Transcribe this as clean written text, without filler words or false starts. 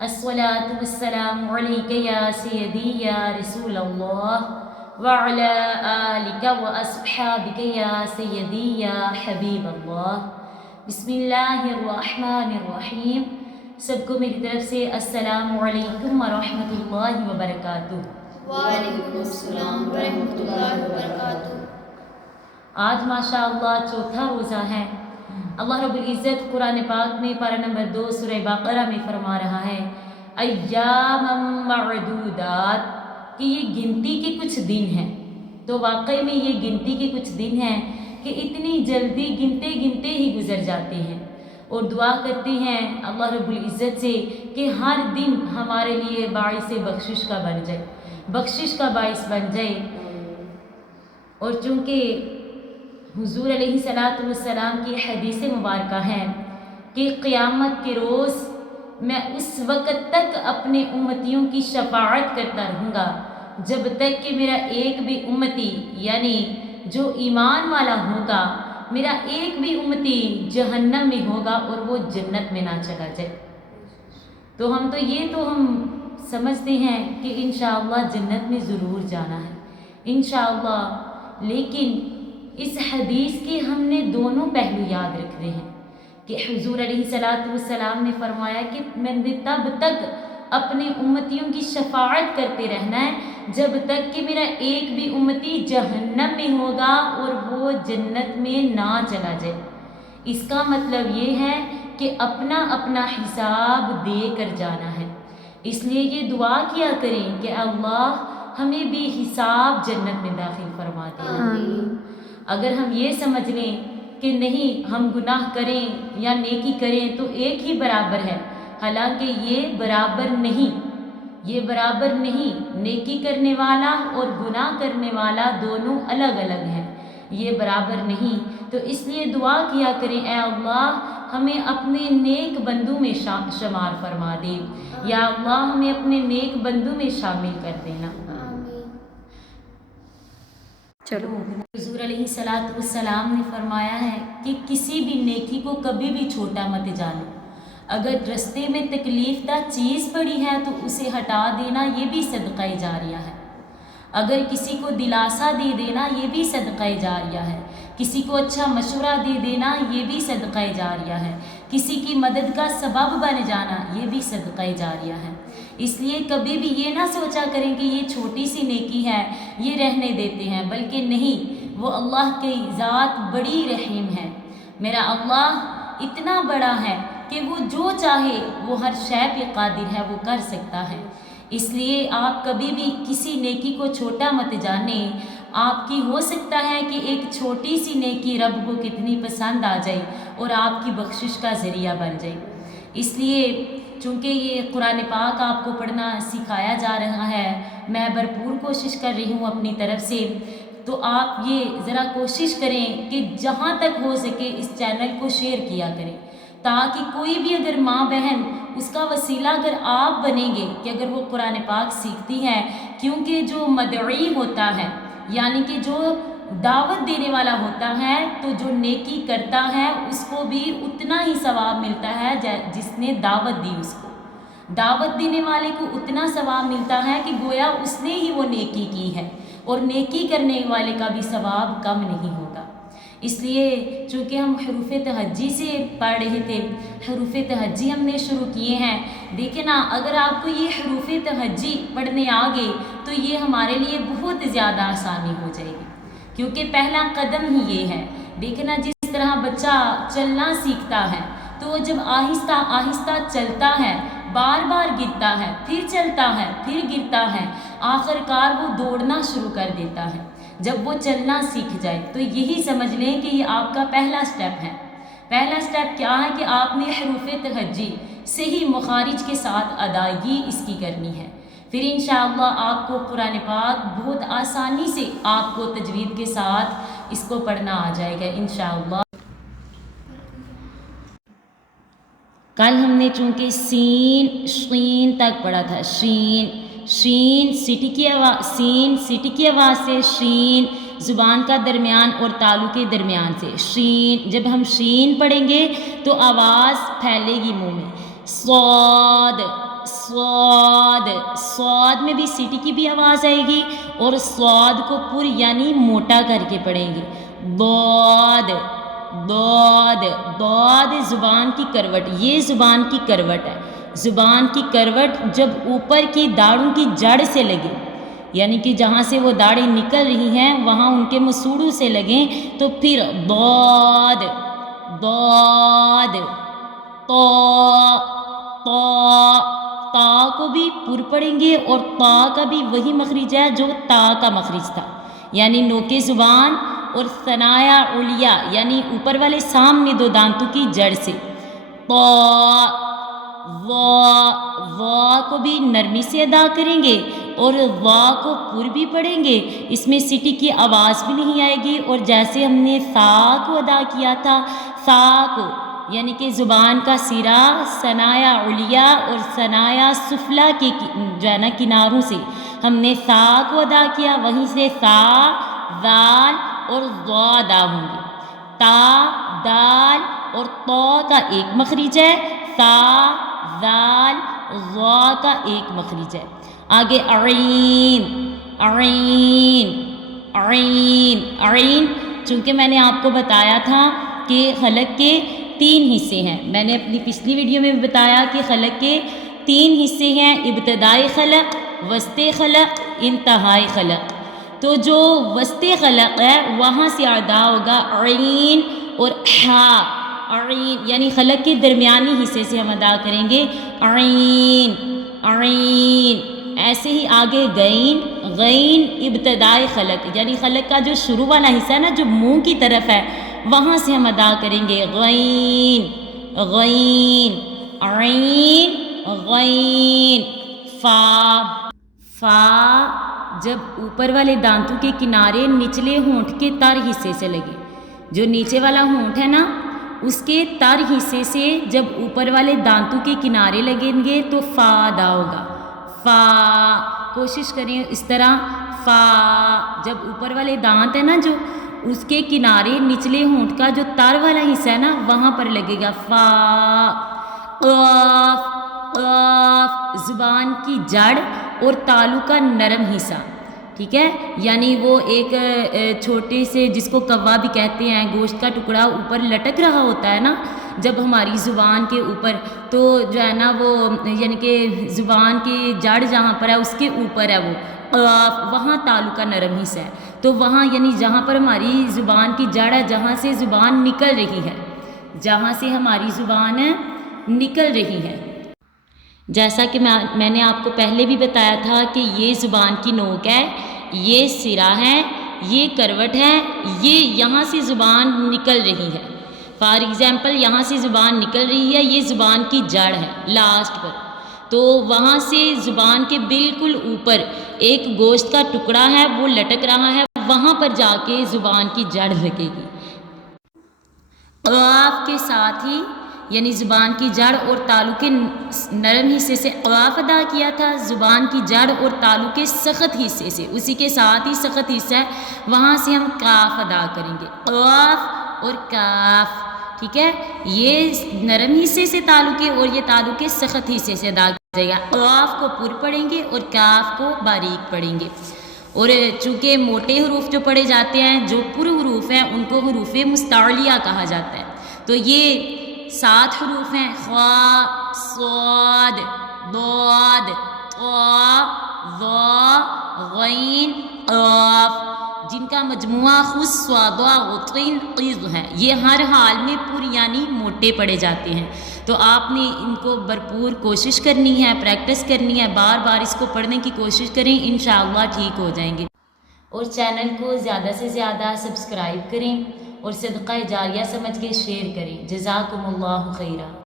الصلاة والسلام عليك يا سيدي يا رسول الله وعلى آلك وأصحابك يا سيدي يا حبیب اللہ۔ بسم اللہ الرحمن الرحیم۔ سب کو میری طرف سے السلام علیکم ورحمۃ اللہ وبرکاتہ۔ وعلیکم السلام ورحمۃ اللہ وبرکاتہ۔ آج ماشاء اللہ چوتھا روزہ ہے۔ اللہ رب العزت قرآن پاک میں پارہ نمبر 2 سورہ بقرہ میں فرما رہا ہے ایام معدودات، کہ یہ گنتی کے کچھ دن ہیں۔ تو واقعی میں یہ گنتی کے کچھ دن ہیں کہ اتنی جلدی گنتے گنتے ہی گزر جاتے ہیں، اور دعا کرتے ہیں اللہ رب العزت سے کہ ہر دن ہمارے لیے باعث بخشش کا بن جائے، بخشش کا باعث بن جائے۔ اور چونکہ حضور علیہ السلام کی حدیث مبارکہ ہے کہ قیامت کے روز میں اس وقت تک اپنے امتیوں کی شفاعت کرتا رہوں گا جب تک کہ میرا ایک بھی امتی، یعنی جو ایمان والا ہوگا، میرا ایک بھی امتی جہنم میں ہوگا اور وہ جنت میں نہ چلا جائے۔ تو ہم سمجھتے ہیں کہ انشاءاللہ جنت میں ضرور جانا ہے انشاءاللہ، لیکن اس حدیث کے ہم نے دونوں پہلو یاد رکھنے ہیں کہ حضور علیہ السلام نے فرمایا کہ میں نے تب تک اپنے امتیوں کی شفاعت کرتے رہنا ہے جب تک کہ میرا ایک بھی امتی جہنم میں ہوگا اور وہ جنت میں نہ چلا جائے۔ اس کا مطلب یہ ہے کہ اپنا اپنا حساب دے کر جانا ہے۔ اس لیے یہ دعا کیا کریں کہ اللہ ہمیں بھی حساب جنت میں داخل فرما دے۔ اگر ہم یہ سمجھ لیں کہ نہیں ہم گناہ کریں یا نیکی کریں تو ایک ہی برابر ہے، حالانکہ یہ برابر نہیں، نیکی کرنے والا اور گناہ کرنے والا دونوں الگ الگ ہیں، یہ برابر نہیں۔ تو اس لیے دعا کیا کریں اے اللہ ہمیں اپنے نیک بندوں میں شمار فرما دے، یا اللہ ہمیں اپنے نیک بندوں میں شامل کر دینا۔ چلو حضور علیہ السلام نے فرمایا ہے کہ کسی بھی نیکی کو کبھی بھی چھوٹا مت جانو، اگر رستے میں تکلیف دہ چیز پڑی ہے تو اسے ہٹا دینا یہ بھی صدقہ جاریہ ہے، اگر کسی کو دلاسا دے دینا یہ بھی صدقہ جاریہ ہے، کسی کو اچھا مشورہ دے دینا یہ بھی صدقہ جاریہ ہے، کسی کی مدد کا سبب بن جانا یہ بھی صدقہ جاریہ ہے۔ اس لیے کبھی بھی یہ نہ سوچا کریں کہ یہ چھوٹی سی نیکی ہے یہ رہنے دیتے ہیں، بلکہ نہیں، وہ اللہ کی ذات بڑی رحیم ہے۔ میرا اللہ اتنا بڑا ہے کہ وہ جو چاہے وہ ہر شے پہ قادر ہے، وہ کر سکتا ہے۔ اس لیے آپ کبھی بھی کسی نیکی کو چھوٹا مت جانیں۔ آپ کی ہو سکتا ہے کہ ایک چھوٹی سی نیکی رب کو کتنی پسند آ جائے اور آپ کی بخشش کا ذریعہ بن جائے۔ اس لیے چونکہ یہ قرآن پاک آپ کو پڑھنا سکھایا جا رہا ہے، میں بھرپور کوشش کر رہی ہوں اپنی طرف سے، تو آپ یہ ذرا کوشش کریں کہ جہاں تک ہو سکے اس چینل کو شیئر کیا کریں، تاکہ کوئی بھی اگر ماں بہن اس کا وسیلہ اگر آپ بنیں گے کہ اگر وہ قرآن پاک سیکھتی ہے، کیونکہ جو مدعی ہوتا ہے یعنی کہ جو دعوت دینے والا ہوتا ہے تو جو نیکی کرتا ہے اس کو بھی اتنا ہی ثواب ملتا ہے جس نے دعوت دی، اس کو دعوت دینے والے کو اتنا ثواب ملتا ہے کہ گویا اس نے ہی وہ نیکی کی ہے، اور نیکی کرنے والے کا بھی ثواب کم نہیں ہوگا۔ اس لیے چونکہ ہم حروف تہجی سے پڑھ رہے تھے، حروف تہجی ہم نے شروع کیے ہیں، دیکھیں نا اگر آپ کو یہ حروف تہجی پڑھنے آگے تو یہ ہمارے لیے بہت زیادہ آسانی ہو جائے گی، کیونکہ پہلا قدم ہی یہ ہے۔ دیکھیں نا جس طرح بچہ چلنا سیکھتا ہے تو جب آہستہ آہستہ چلتا ہے، بار بار گرتا ہے، پھر چلتا ہے، پھر گرتا ہے، آخر کار وہ دوڑنا شروع کر دیتا ہے جب وہ چلنا سیکھ جائے۔ تو یہی سمجھ لیں کہ یہ آپ کا پہلا سٹیپ ہے۔ پہلا سٹیپ کیا ہے کہ آپ نے حروف تہجی صحیح مخارج کے ساتھ ادائیگی اس کی کرنی ہے، پھر انشاءاللہ آپ کو قرآن پاک بہت آسانی سے آپ کو تجوید کے ساتھ اس کو پڑھنا آ جائے گا انشاءاللہ۔ کل ہم نے چونکہ سین شین تک پڑھا تھا، شین سٹی کی آواز سے، شین زبان کا درمیان اور تالو کے درمیان سے، شین جب ہم شین پڑھیں گے تو آواز پھیلے گی منہ میں، صاد، صاد میں بھی سیٹی کی بھی آواز آئے گی اور صاد کو پر یعنی موٹا کر کے پڑھیں گے. ضاد، ضاد، ضاد زبان کی کروٹ، یہ زبان کی کروٹ ہے. زبان کی کروٹ جب اوپر کی داڑھوں کی جڑ سے لگے، یعنی کہ جہاں سے وہ داڑھیں نکل رہی ہیں وہاں ان کے مسوڑوں سے لگیں تو پھر ضاد، ضاد، طا، طا، تا کو بھی پر پڑھیں گے اور تا کا بھی وہی مخرج ہے جو تا کا مخرج تھا، یعنی نوک زبان اور ثنایا علیا یعنی اوپر والے سامنے دو دانتوں کی جڑ سے. طا، وا، وا کو بھی نرمی سے ادا کریں گے اور وا کو پر بھی پڑھیں گے، اس میں سیٹی کی آواز بھی نہیں آئے گی. اور جیسے ہم نے سا کو ادا کیا تھا، سا کو یعنی کہ زبان کا سرا ثنایا علیا اور ثنایا سفلا کے جو ہے نا کناروں سے ہم نے سا کو ادا کیا، وہیں سے سا، ذال اور ضا ادا ہوں گے. تا، دال اور طا کا ایک مخرج ہے، تا، ذال، ضا کا ایک مخرج ہے. آگے عین، عین، عین، عین چونکہ میں نے آپ کو بتایا تھا کہ خلق کے 3 حصے ہیں، میں نے اپنی پچھلی ویڈیو میں بھی بتایا کہ خلق کے 3 حصے ہیں، ابتدائی خلق، وسطی خلق، انتہائی خلق. تو جو وسطی خلق ہے وہاں سے ادا ہوگا عین اور ہا، عین یعنی خلق کے درمیانی حصے سے ہم ادا کریں گے عین، عین. ایسے ہی آگے غین، غین ابتدائی خلق یعنی خلق کا جو شروع والا حصہ ہے نا جو منہ کی طرف ہے وہاں سے ہم ادا کریں گے غین، غین، عین، غین. فا، فا جب اوپر والے دانتوں کے کنارے نچلے ہونٹ کے تر حصے سے لگے، جو نیچے والا ہونٹ ہے نا اس کے تر حصے سے جب اوپر والے دانتوں کے کنارے لگیں گے تو فا ادا ہوگا. فا، کوشش کریں اس طرح. فا جب اوپر والے دانت ہے نا جو اس کے کنارے نچلے ہونٹ کا جو تر والا حصہ ہے نا وہاں پر لگے گا فا. قاف، قاف زبان کی جڑ اور تالو کا نرم حصہ، ٹھیک ہے، یعنی وہ ایک چھوٹے سے جس کو کوا بھی کہتے ہیں گوشت کا ٹکڑا اوپر لٹک رہا ہوتا ہے نا جب ہماری زبان کے اوپر، تو جو ہے نا وہ یعنی کہ زبان کی جڑ جہاں پر ہے اس کے اوپر ہے وہ قاف، وہاں تالو کا نرم حصہ ہے. تو وہاں یعنی جہاں پر ہماری زبان کی جڑ ہے، جہاں سے زبان نکل رہی ہے، جہاں سے ہماری زبان نکل رہی ہے. جیسا کہ میں نے آپ کو پہلے بھی بتایا تھا کہ یہ زبان کی نوک ہے، یہ سرا ہے، یہ کروٹ ہے، یہ یہاں سے زبان نکل رہی ہے. فار ایگزامپل یہاں سے زبان نکل رہی ہے، یہ زبان کی جڑ ہے لاسٹ پر، تو وہاں سے زبان کے بالکل اوپر ایک گوشت کا ٹکڑا ہے وہ لٹک رہا ہے، وہاں پر جا کے زبان کی جڑ لگے گی. قاف کے ساتھ ہی یعنی زبان کی جڑ اور تالو کے نرم حصے سے قاف ادا کیا تھا، زبان کی جڑ اور تالو کے سخت حصے سے اسی کے ساتھ ہی سخت حصہ ہے وہاں سے ہم کاف ادا کریں گے. قاف اور کاف، ٹھیک ہے، یہ نرم حصے سے تالو کے اور یہ تالو کے سخت حصے سے ادا کیا جائے گا. قاف کو پر پڑھیں گے اور کاف کو باریک پڑھیں گے. اور چونکہ موٹے حروف جو پڑھے جاتے ہیں جو پر حروف ہیں ان کو حروف مستعلیہ کہا جاتا ہے. تو یہ 7 حروف ہیں، خا، صاد، ضاد، طا، ظا، غین، قاف، جن کا مجموعہ خس، صاد، غطین، قیض ہے. یہ ہر حال میں پر یعنی موٹے پڑھے جاتے ہیں. تو آپ نے ان کو بھرپور کوشش کرنی ہے، پریکٹس کرنی ہے، بار بار اس کو پڑھنے کی کوشش کریں، انشاءاللہ ٹھیک ہو جائیں گے. اور چینل کو زیادہ سے زیادہ سبسکرائب کریں اور صدقہ جاریہ سمجھ کے شیئر کریں. جزاکم اللہ خیرہ.